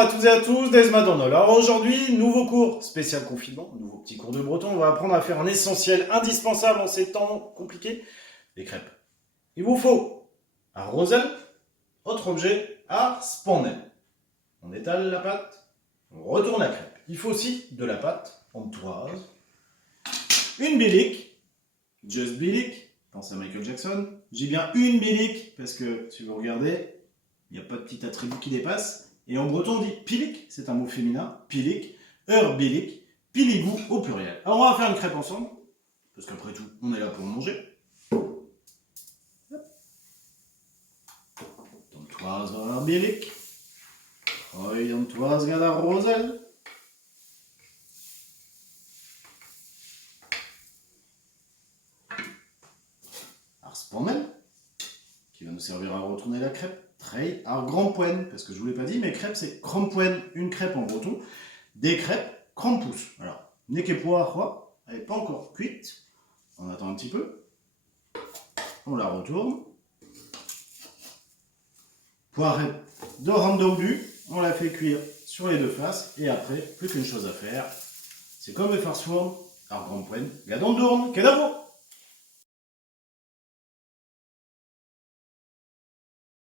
À toutes et à tous, Desma Donol. Alors aujourd'hui, nouveau cours spécial confinement, nouveau petit cours de breton. On va apprendre à faire un essentiel indispensable en ces temps compliqués, les crêpes. Il vous faut un roselle, autre objet, un spanel. On étale la pâte, on retourne la crêpe. Il faut aussi de la pâte hontoise, une bilique, just bilique, pensez à Michael Jackson. J'ai bien une bilique parce que si vous regardez, il n'y a pas de petit attribut qui dépasse. Et en breton, on dit pilic, c'est un mot féminin, pilic, bilic, piligou au pluriel. Alors on va faire une crêpe ensemble, parce qu'après tout, on est là pour manger. Dantoise bilic, dantoise gada roselle. Arsponnen, qui va nous servir à retourner la crêpe. Trey ar grampoen, parce que je ne vous l'ai pas dit, mais crêpe c'est crampoen, une crêpe en breton. Des crêpes krampus. Alors, n'est poire, elle n'est pas encore cuite. On attend un petit peu. On la retourne. Poirette de randaudu, on la fait cuire sur les deux faces. Et après, plus qu'une chose à faire. C'est comme le farce fourne, ar grampoen, gadon dourne, kedavo.